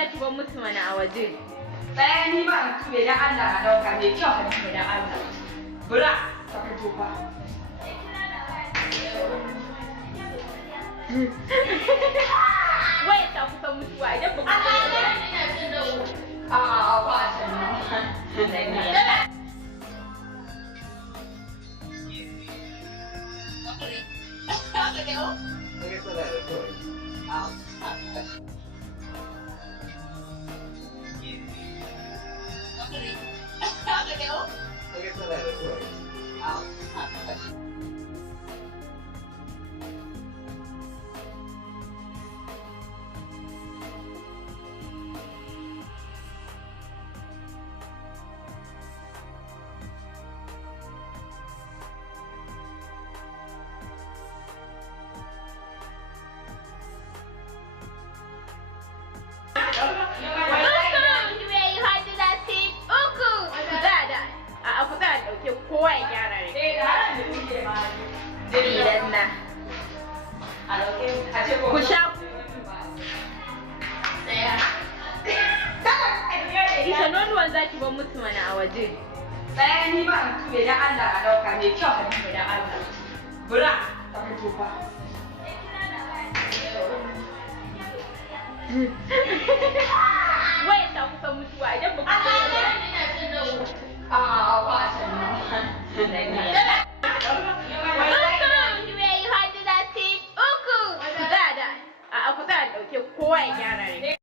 za ki bar musu mana a waje. Tsaya ni ba a tube dan Allah a dauka mai kyau ka tube dan Allah. Bura ta fito fa. Wai ta kusa mutuwa idan ba ku ba a sannan. kowa ya gyara ne. Idan na. Ku sha. Ita nonuwan za ki bar musu mana a waje. Tsaya ni ba a tube dan Allah a dauka mai kyau ka tube dan Allah. Bura ta fito fa. Wai ta kusa mutuwa idan ba ku ba a sannan. kowa ya gyara ne.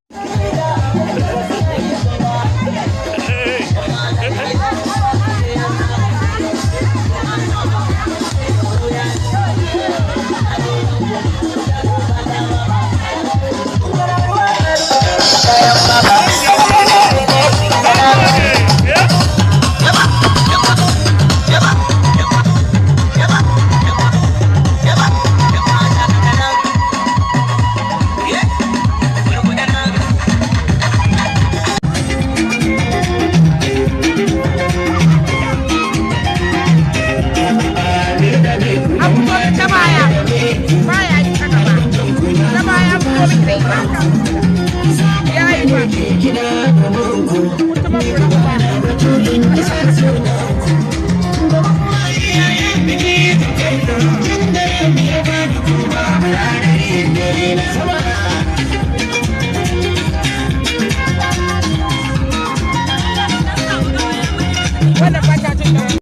What the fuck are you doing?